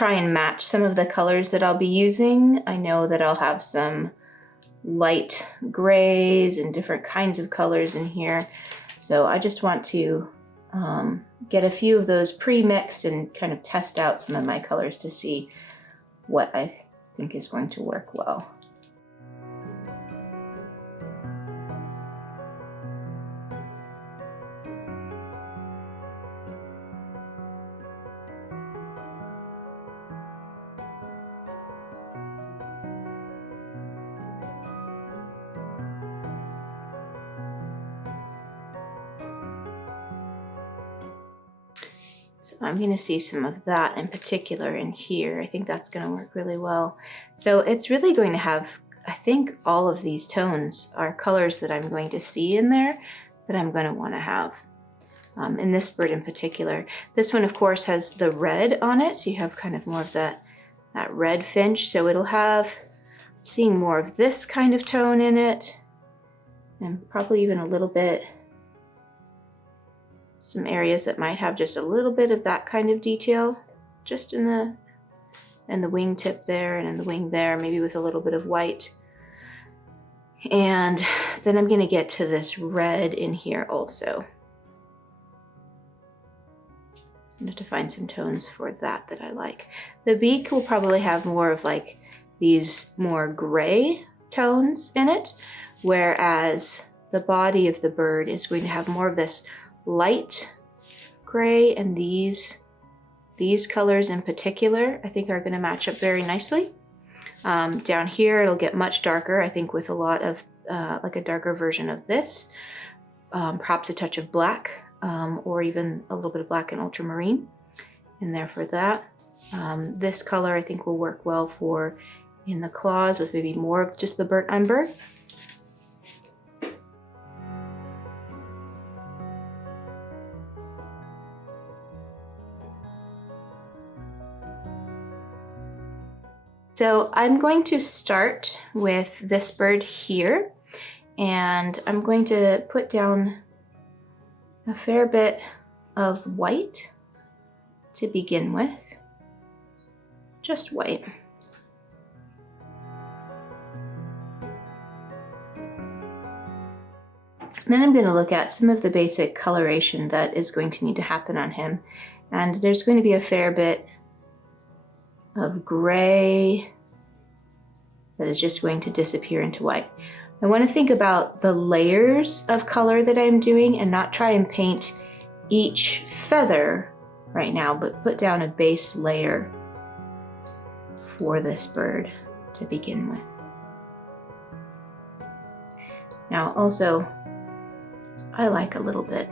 try and match some of the colors that I'll be using. I know that I'll have some light grays and different kinds of colors in here. So I just want to get a few of those pre-mixed and kind of test out some of my colors to see what I think is going to work well. So I'm going to see some of that in particular in here. I think that's going to work really well. So it's really going to have, I think all of these tones are colors that I'm going to see in there that I'm going to want to have. In this bird in particular. This one, of course, has the red on it. So you have kind of more of that red finch. So it'll have, I'm seeing more of this kind of tone in it. And probably even a little bit, some areas that might have just a little bit of that kind of detail, just in the wingtip there and in the wing there, maybe with a little bit of white. And then I'm going to get to this red in here also. I'm going to find some tones for that I like. The beak will probably have more of like these more gray tones in it, whereas the body of the bird is going to have more of this light gray, and these colors in particular I think are going to match up very nicely. Down here it'll get much darker, I think, with a lot of like a darker version of this, perhaps a touch of black, or even a little bit of black and ultramarine in there for that. This color I think will work well for in the claws with maybe more of just the burnt umber. So I'm going to start with this bird here, and I'm going to put down a fair bit of white to begin with, just white. Then I'm going to look at some of the basic coloration that is going to need to happen on him, and there's going to be a fair bit of gray that is just going to disappear into white. I want to think about the layers of color that I'm doing and not try and paint each feather right now, but put down a base layer for this bird to begin with. Now also, I like a little bit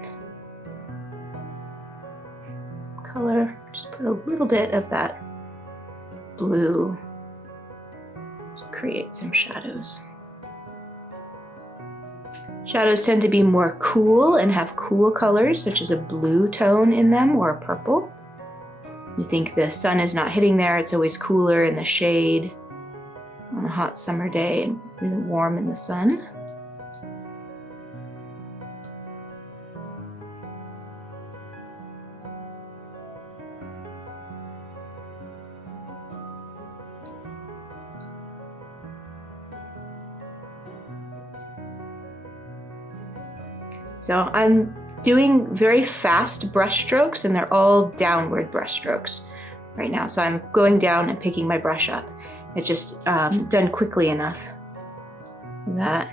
color, just put a little bit of that blue to create some shadows. Shadows tend to be more cool and have cool colors, such as a blue tone in them or a purple. You think the sun is not hitting there, it's always cooler in the shade on a hot summer day and really warm in the sun. So I'm doing very fast brush strokes, and they're all downward brush strokes right now. So I'm going down and picking my brush up. It's just done quickly enough that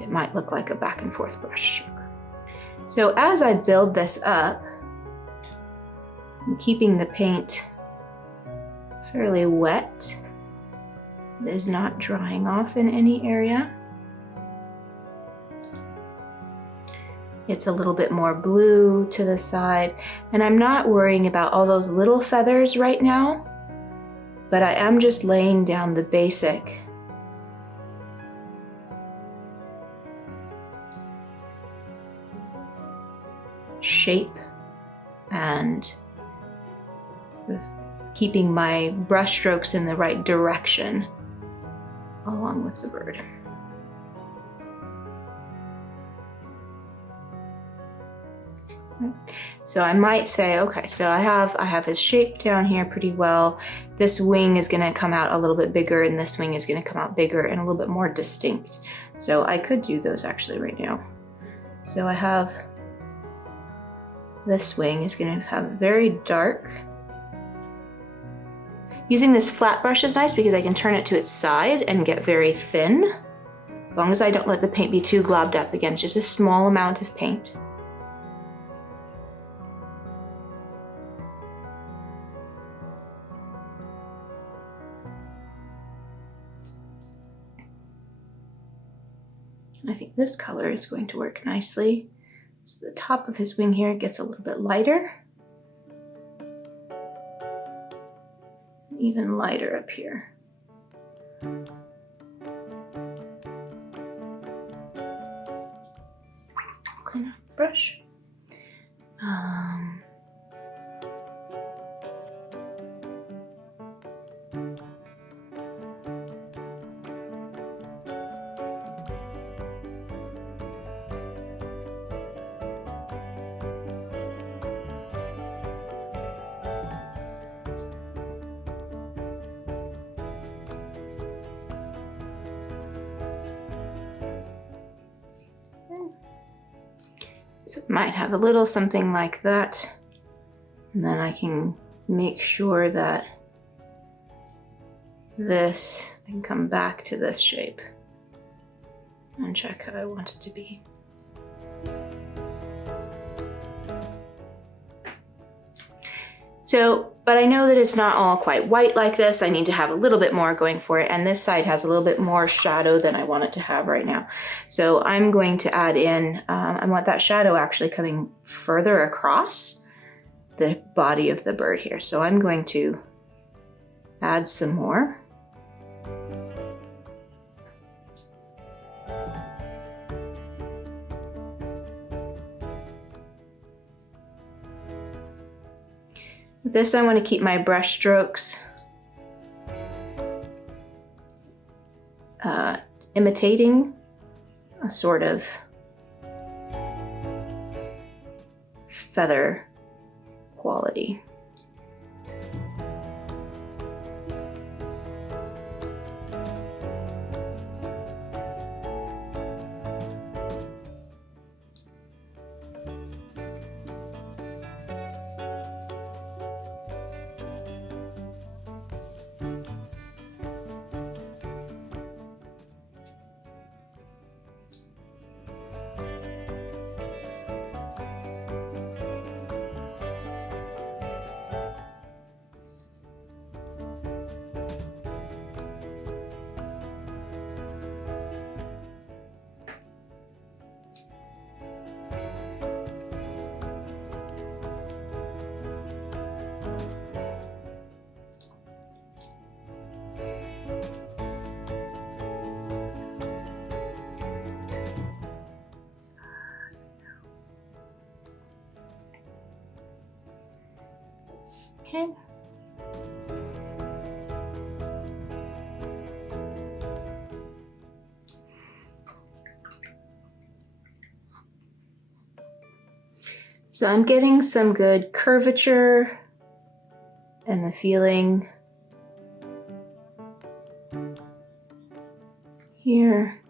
it might look like a back and forth brush stroke. So as I build this up, I'm keeping the paint fairly wet. It is not drying off in any area. It's a little bit more blue to the side, and I'm not worrying about all those little feathers right now, but I am just laying down the basic shape and keeping my brush strokes in the right direction along with the bird. So I might say, okay, so I have his shape down here pretty well. This wing is gonna come out a little bit bigger and this wing is gonna come out bigger and a little bit more distinct. So I could do those actually right now. So I have this wing is gonna have very dark. Using this flat brush is nice because I can turn it to its side and get very thin. As long as I don't let the paint be too globbed up against just a small amount of paint. I think this color is going to work nicely. So the top of his wing here gets a little bit lighter. Even lighter up here. Clean off the brush. So it might have a little something like that. And then I can make sure that I can come back to this shape and check how I want it to be. So, but I know that it's not all quite white like this. I need to have a little bit more going for it. And this side has a little bit more shadow than I want it to have right now. So I'm going to add in, I want that shadow actually coming further across the body of the bird here. So I'm going to add some more. With this, I want to keep my brush strokes imitating a sort of feather quality. Okay. So I'm getting some good curvature and the feeling here.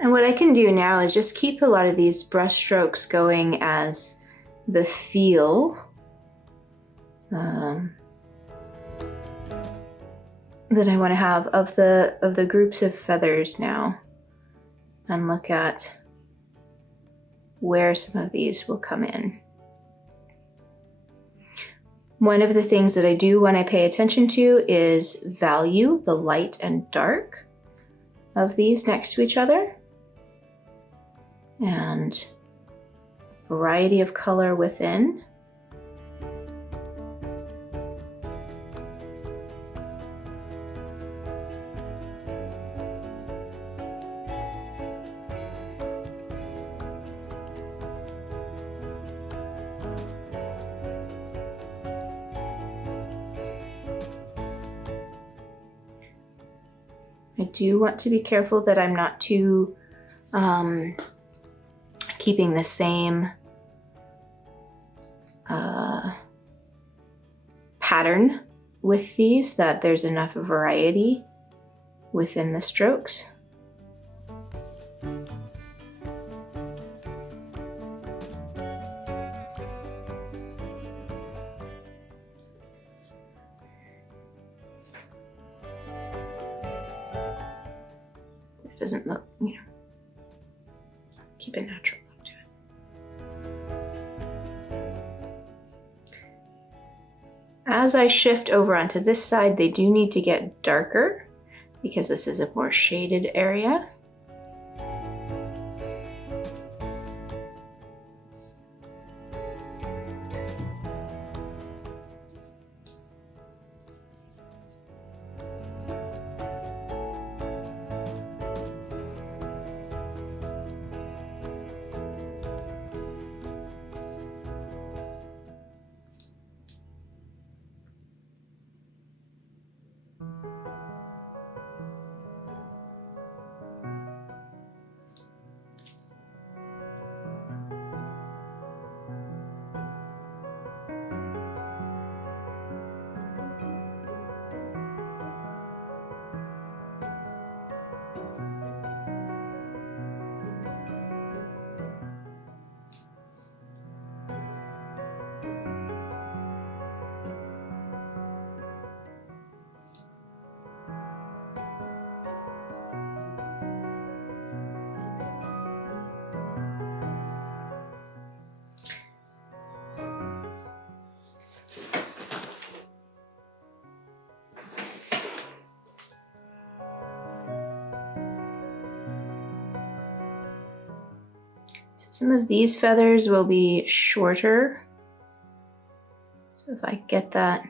And what I can do now is just keep a lot of these brush strokes going as the feel that I want to have of the groups of feathers now, and look at where some of these will come in. One of the things that I do when I pay attention to is value the light and dark of these next to each other, and variety of color within. I do want to be careful that I'm not too keeping the same pattern with these, that there's enough variety within the strokes. It doesn't look, you know, keep it natural look to it. As I shift over onto this side, they do need to get darker because this is a more shaded area. So some of these feathers will be shorter. So if I get that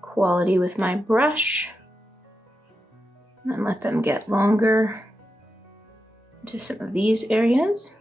quality with my brush, and then let them get longer into some of these areas.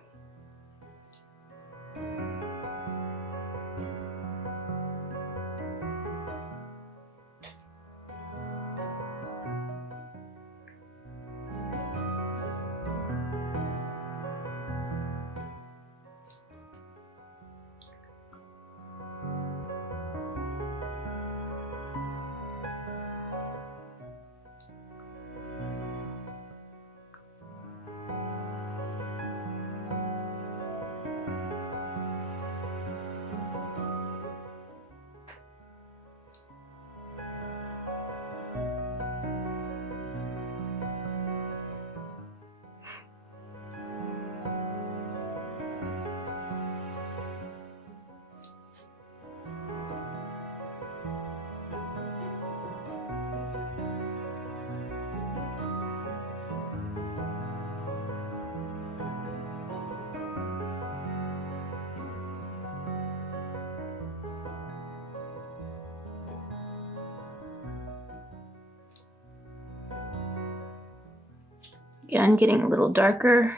Again, getting a little darker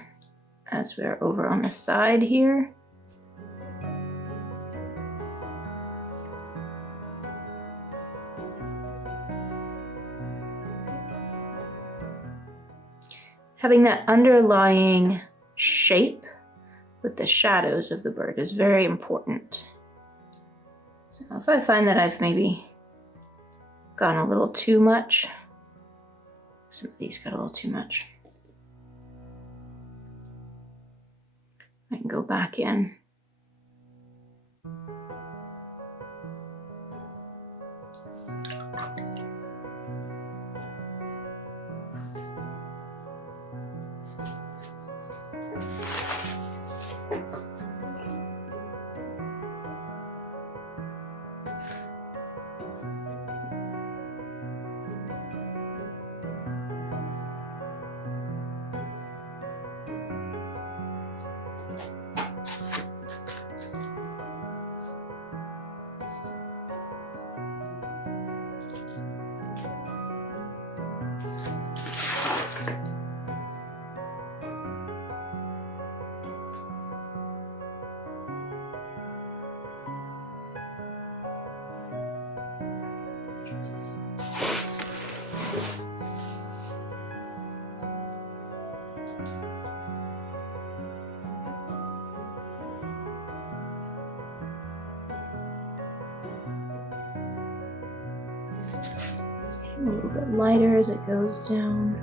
as we're over on the side here. Having that underlying shape with the shadows of the bird is very important. So if I find that I've maybe gone a little too much, some of these got a little too much, I can go back in. A little bit lighter as it goes down.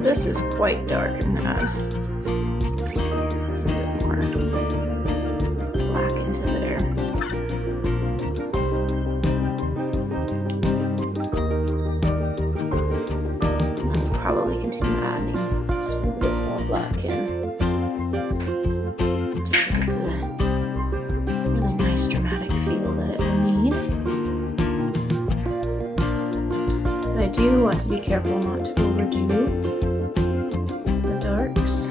This is quite dark. I'm gonna a bit more black into there. I'll probably continue adding just a bit more black in to get the really nice dramatic feel that it will need. But I do want to be careful not to overdo the darks.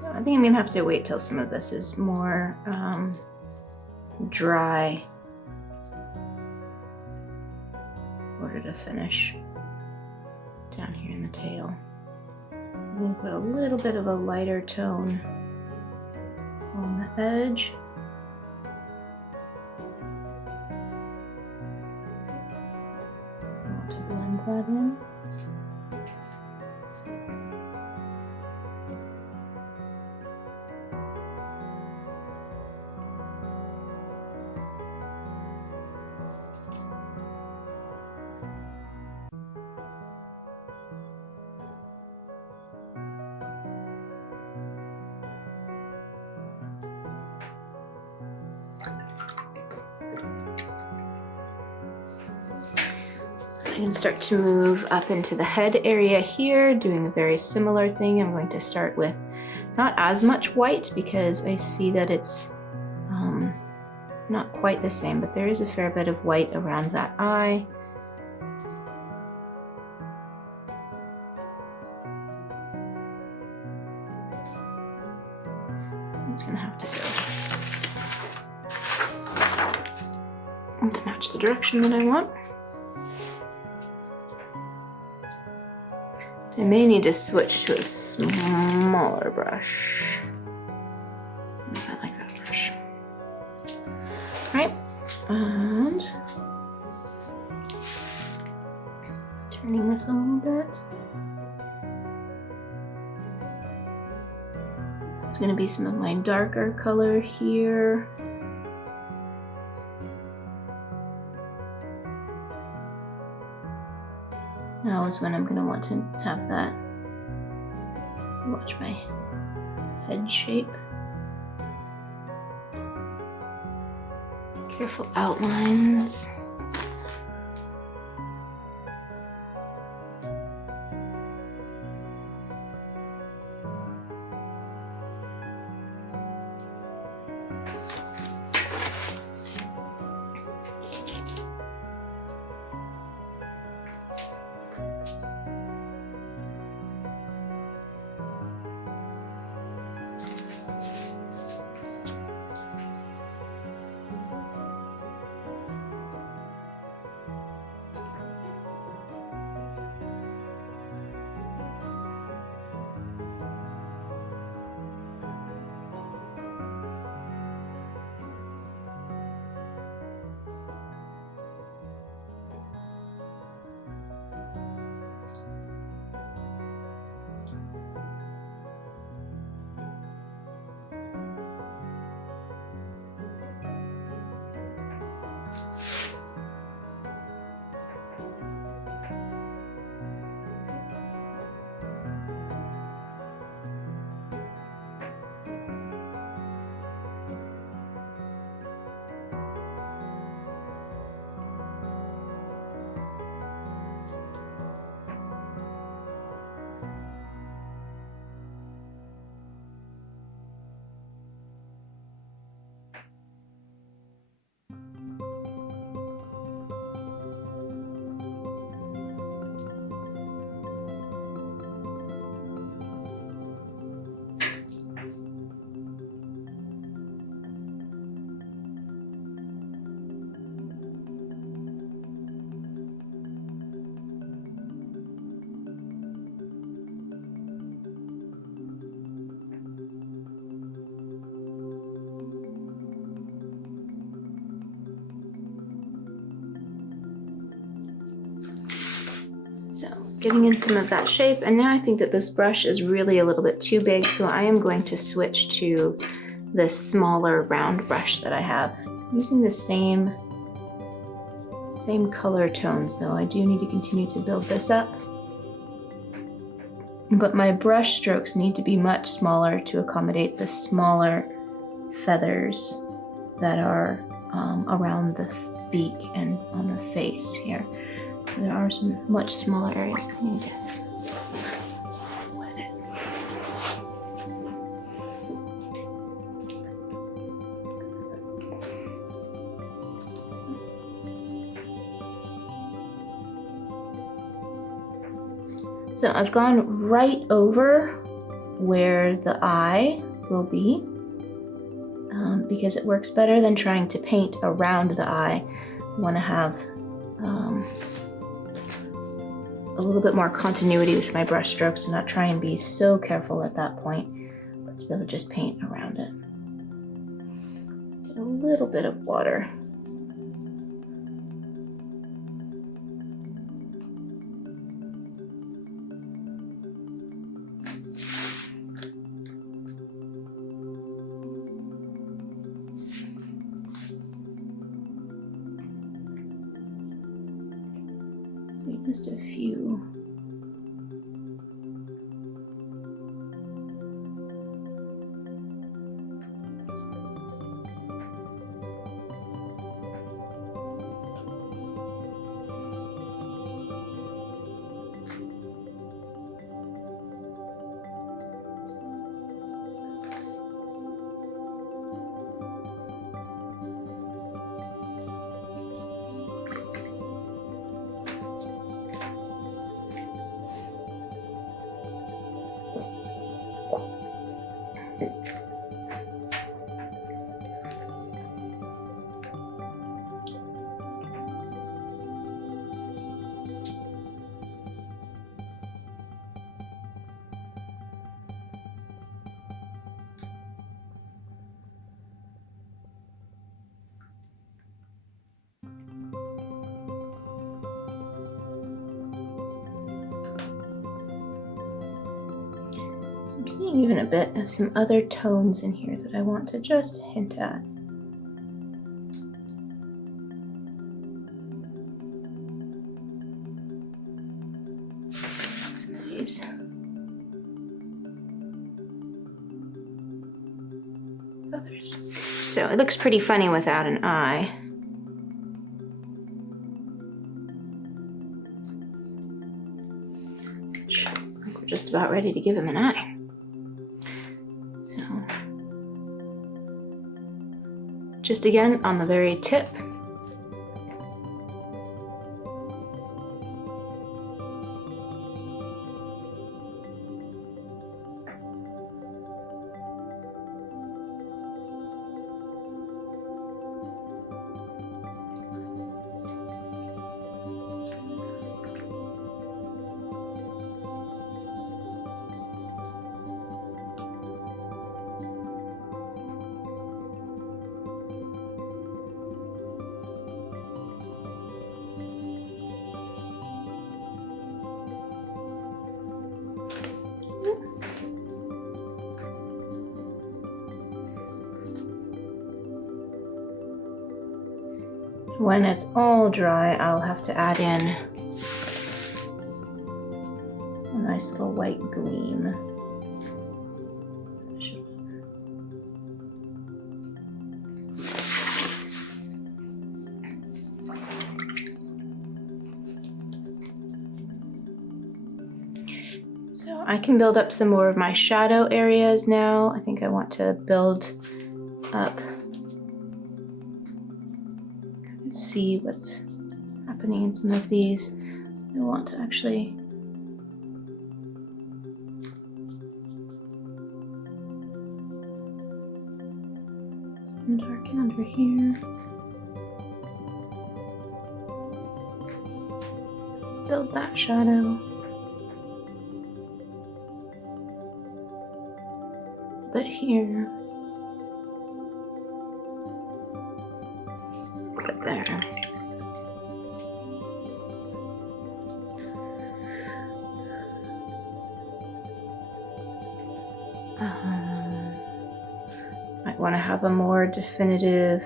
So I think I'm gonna have to wait till some of this is more dry in order to finish down here in the tail. I'm gonna put a little bit of a lighter tone on the edge. I want to blend that in. I can start to move up into the head area here, doing a very similar thing. I'm going to start with not as much white because I see that it's not quite the same, but there is a fair bit of white around that eye. It's gonna have to match the direction that I want. I may need to switch to a smaller brush. I like that brush. All right, and turning this a little bit. This is going to be some of my darker color here. Now is when I'm going to want to have that, watch my head shape. Careful outlines. So getting in some of that shape, and now I think that this brush is really a little bit too big, so I am going to switch to this smaller round brush that I have. Using the same color tones though, I do need to continue to build this up. But my brush strokes need to be much smaller to accommodate the smaller feathers that are around the beak and on the face here. So there are some much smaller areas I need to wet it. So I've gone right over where the eye will be because it works better than trying to paint around the eye. I want to have a little bit more continuity with my brush strokes and not try and be so careful at that point, but to be able to just paint around it. Get a little bit of water. Just a few. I'm seeing even a bit of some other tones in here that I want to just hint at. Some of these feathers. So it looks pretty funny without an eye. I think we're just about ready to give him an eye. So, just again on the very tip. When it's all dry, I'll have to add in a nice little white gleam. So I can build up some more of my shadow areas now. I think I want to build up, see what's happening in some of these. I want to actually darken under here. Build that shadow. But here. Right there. Might want to have a more definitive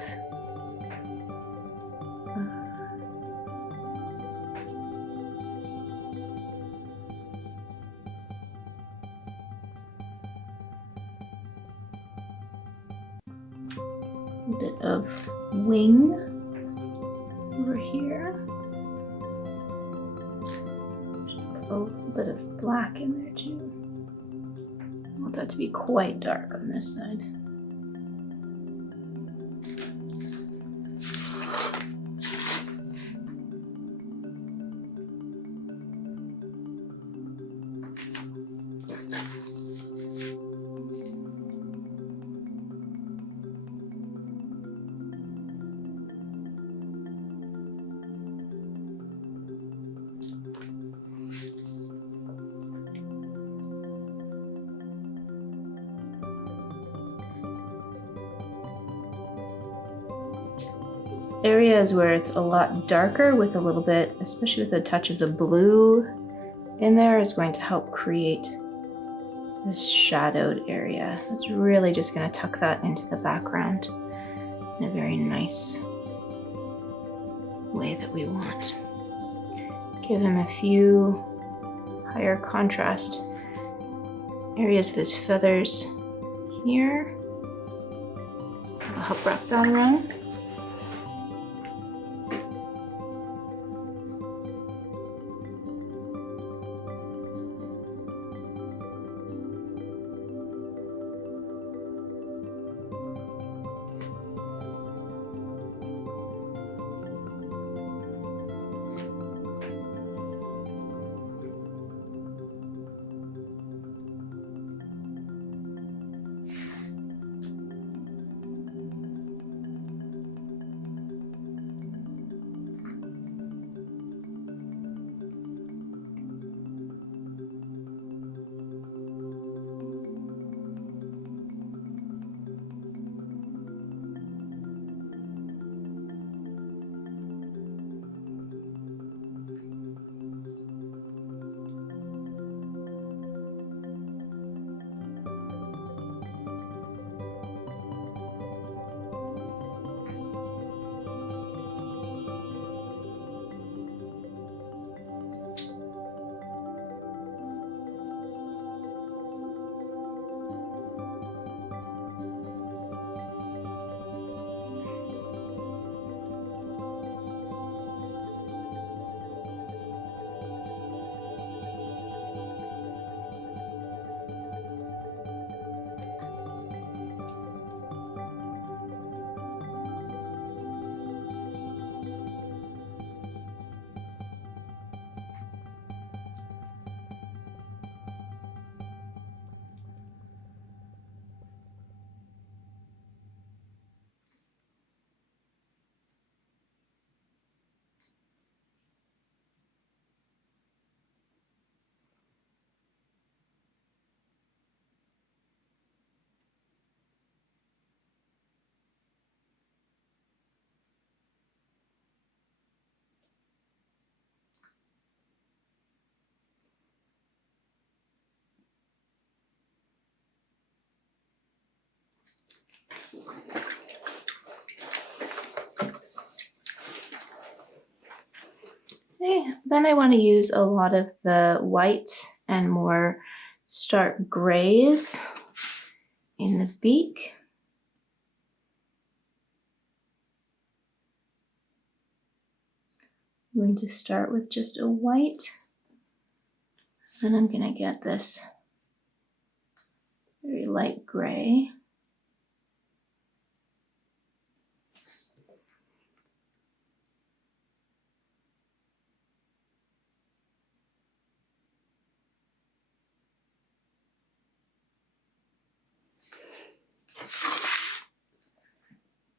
bit of wing over here. Put a little bit of black in there too. I want that to be quite dark on this side. areas where it's a lot darker with a little bit, especially with a touch of the blue in there, is going to help create this shadowed area. It's really just going to tuck that into the background in a very nice way that we want. Give him a few higher contrast areas of his feathers here. I'll help wrap that around. Okay, then I want to use a lot of the white and more stark grays in the beak. I'm going to start with just a white, and I'm going to get this very light gray.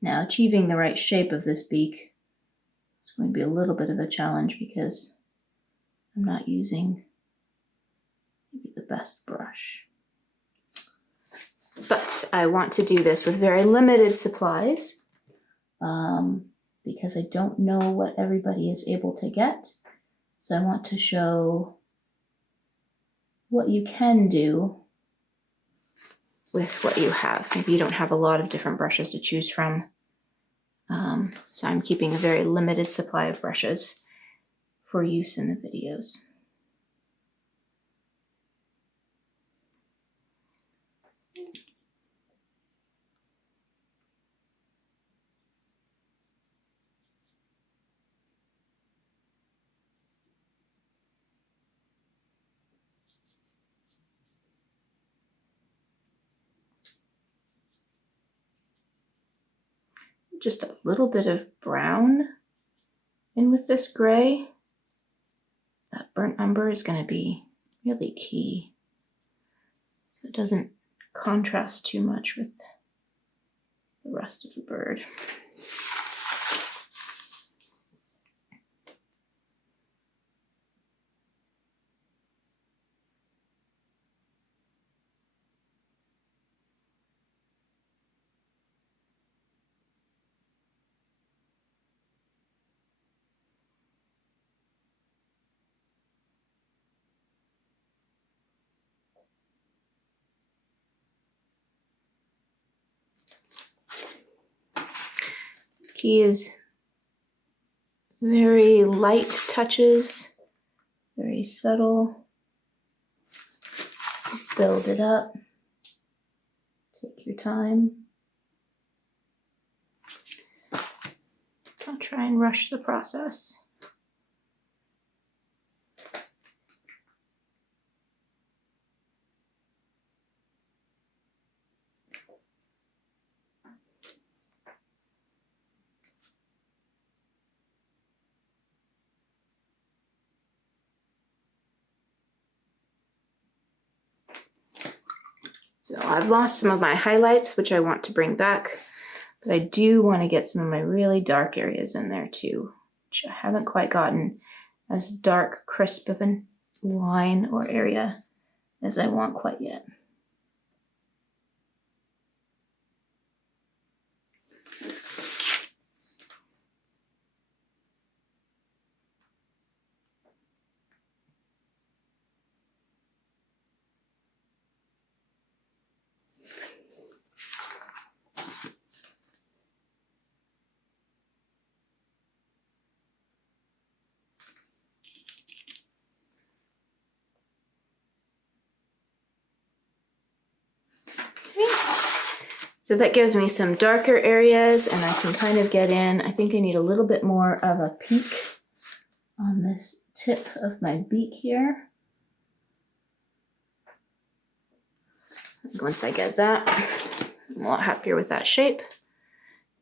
Now, achieving the right shape of this beak is going to be a little bit of a challenge because I'm not using maybe the best brush. But I want to do this with very limited supplies because I don't know what everybody is able to get. So I want to show what you can do with what you have. Maybe you don't have a lot of different brushes to choose from. So I'm keeping a very limited supply of brushes for use in the videos. Just a little bit of brown in with this gray. That burnt umber is going to be really key, so it doesn't contrast too much with the rest of the bird. key is very light touches, very subtle. Build it up. Take your time. Don't try and rush the process. So I've lost some of my highlights, which I want to bring back, but I do want to get some of my really dark areas in there too, which I haven't quite gotten as dark, crisp of a line or area as I want quite yet. So that gives me some darker areas and I can kind of get in. I think I need a little bit more of a peak on this tip of my beak here. Once I get that, I'm a lot happier with that shape.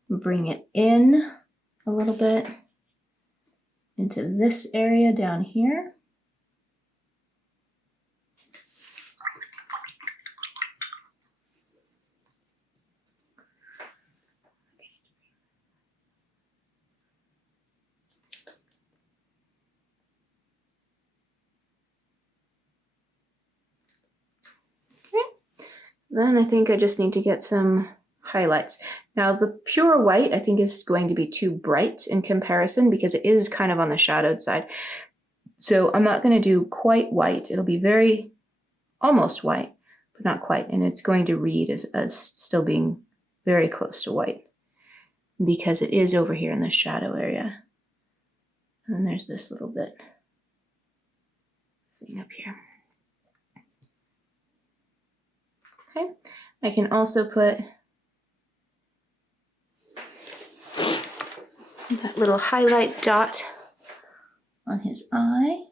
Bring it in a little bit into this area down here. Then I think I just need to get some highlights. Now the pure white I think is going to be too bright in comparison because it is kind of on the shadowed side. So I'm not going to do quite white. It'll be very almost white, but not quite. And it's going to read as still being very close to white because it is over here in the shadow area. And then there's this little bit thing up here. Okay, I can also put that little highlight dot on his eye.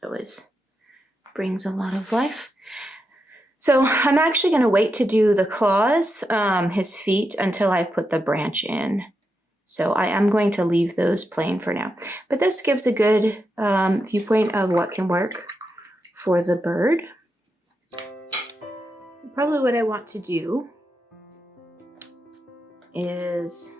That always brings a lot of life. So I'm actually going to wait to do the claws, his feet, until I've put the branch in. So I am going to leave those plain for now. But this gives a good viewpoint of what can work for the bird. So probably what I want to do is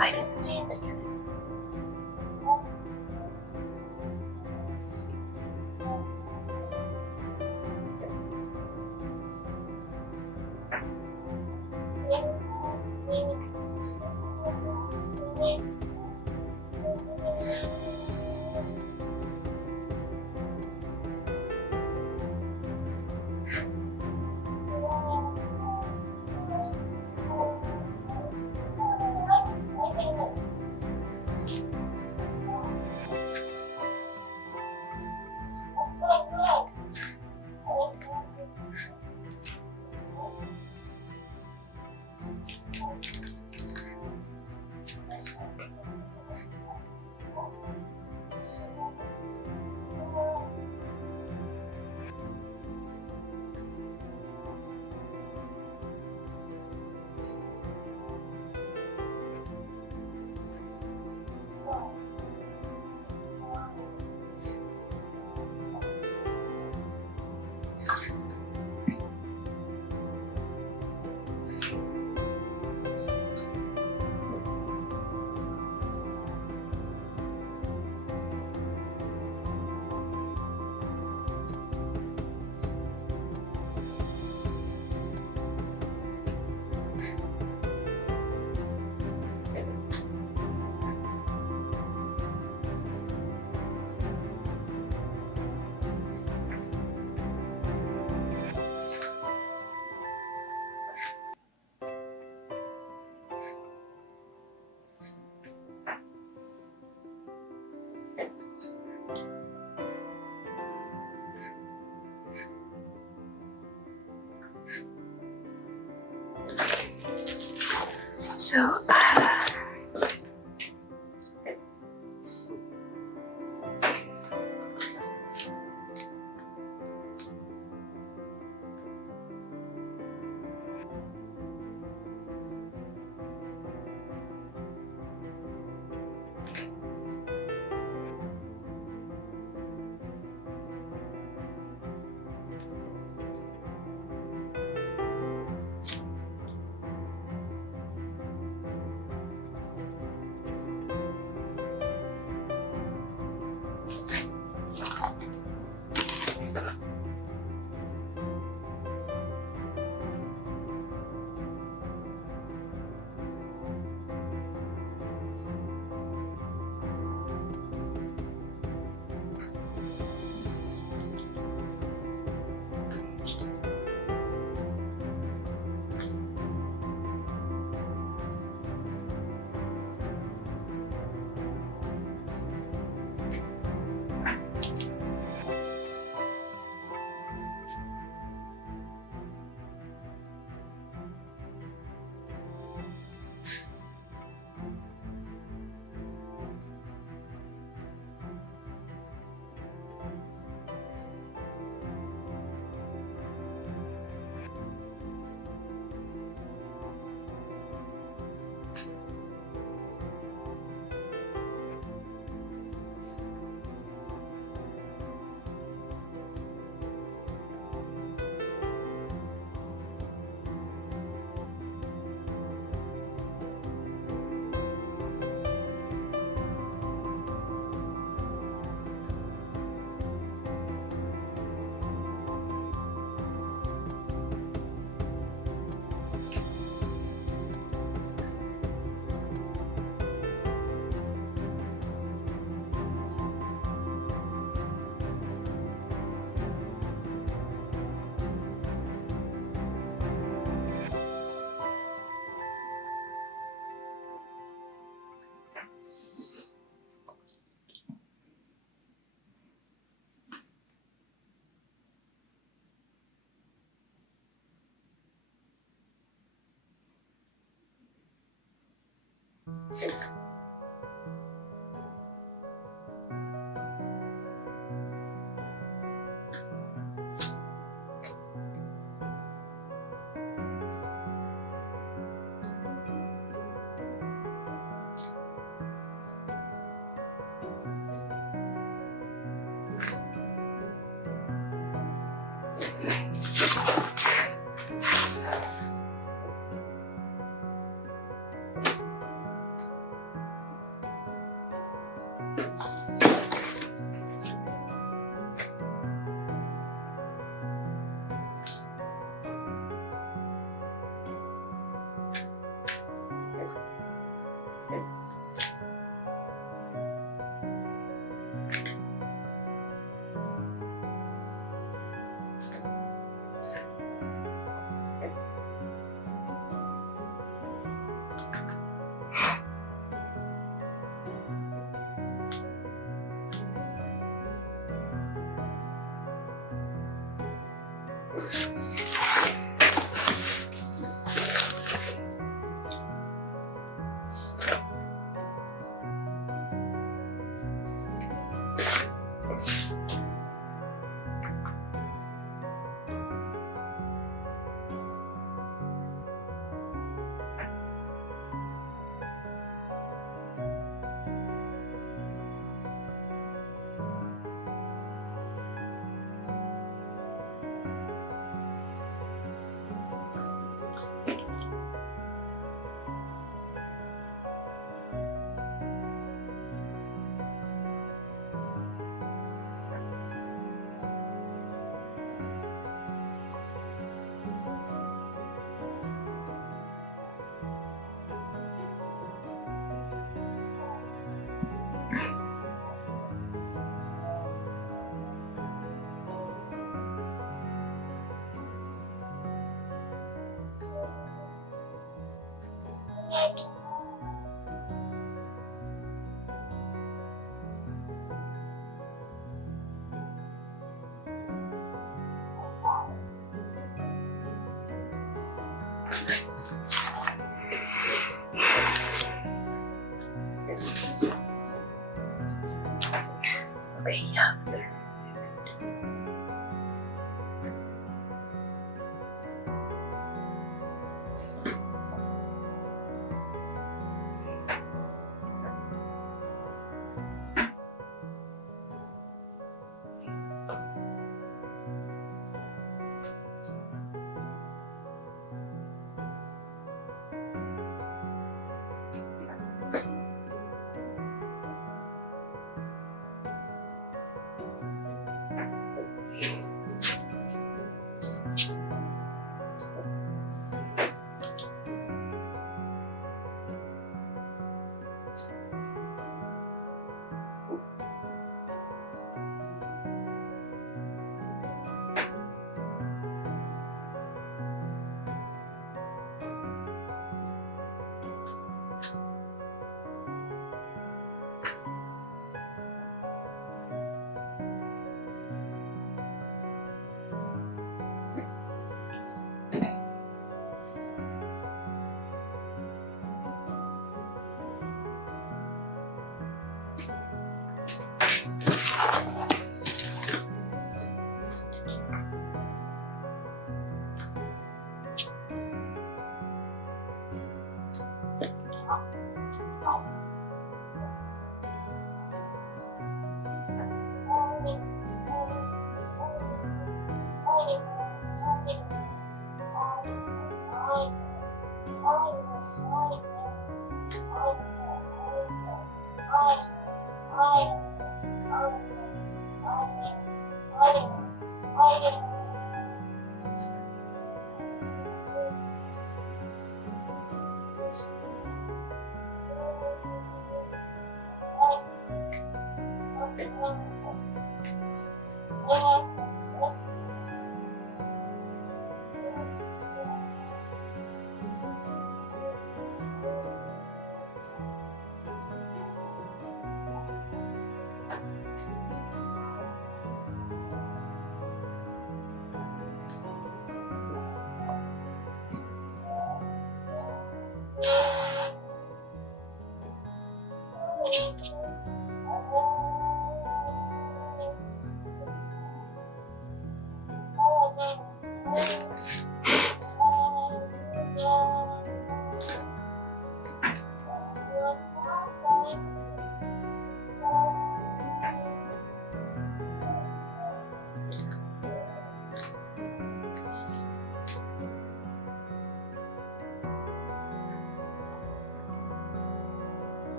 I didn't seem to get it. So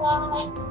Bye.